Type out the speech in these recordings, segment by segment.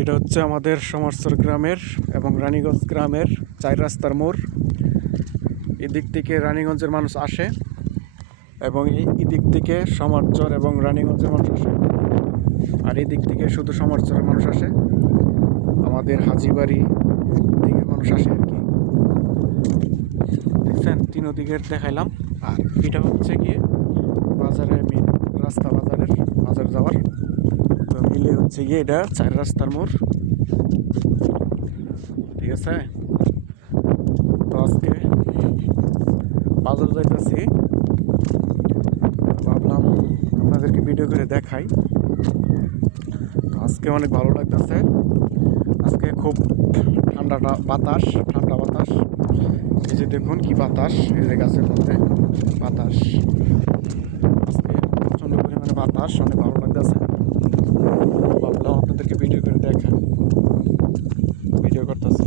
এটা হচ্ছে আমাদের সমরচর গ্রামের এবং রানীগঞ্জ গ্রামের 4 রাস্তার মোড়। এদিক থেকে রানীগঞ্জের মানুষ আসে এবং এদিক থেকে সমরচর এবং রানীগঞ্জের মানুষ আসে, আর এদিক থেকে শুধু সমরচরের মানুষ আসে। আমাদের হাজিবাড়ি দিকে মানুষ আসে আর কি। দেখছেন, তিন দিকের দেখাইলাম। আর এটা হচ্ছে গিয়ে বাজারের মেন রাস্তা, বাজার যাওয়ার। তো মিলে হচ্ছে গিয়ে এটা 4 রাস্তার মোড়, ঠিক আছে। তো আজকে বাজার যাইতেছি, ভাবলাম আপনাদেরকে ভিডিও করে দেখাই। তো আজকে অনেক ভালো লাগতেছে, আজকে খুব ঠান্ডা বাতাস। এই যে দেখুন কি বাতাস, এই যে গাছের মধ্যে বাতাস, আজকে প্রচণ্ড পরিমাণে বাতাস, অনেক ভালো লাগতেছে। ভাবলাম আপনাদেরকে ভিডিও করে দেখাই, ভিডিও করতেছি।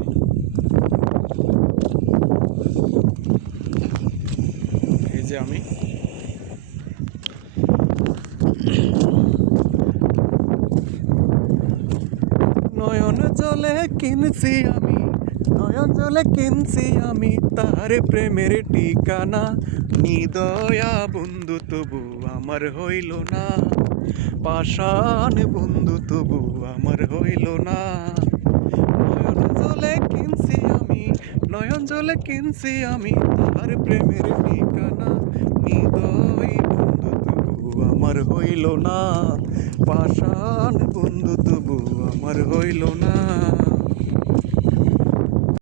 এই যে আমি নয়ন জলে কিনছি আমি, নয়ন জলে কিনছি আমি তার প্রেমের ঠিকানা। নিদয়া বন্ধু তবু আমার হইল না, পাষাণ বন্ধু তবু আমার হইল না। নয়ন জলে কিনছি আমি, নয়ন জলে কিনছি আমি তার প্রেমের ঠিকানা। নিদয় বন্ধু তবু আমার হইল না, পাষাণ বন্ধু তবু আমার হইল না।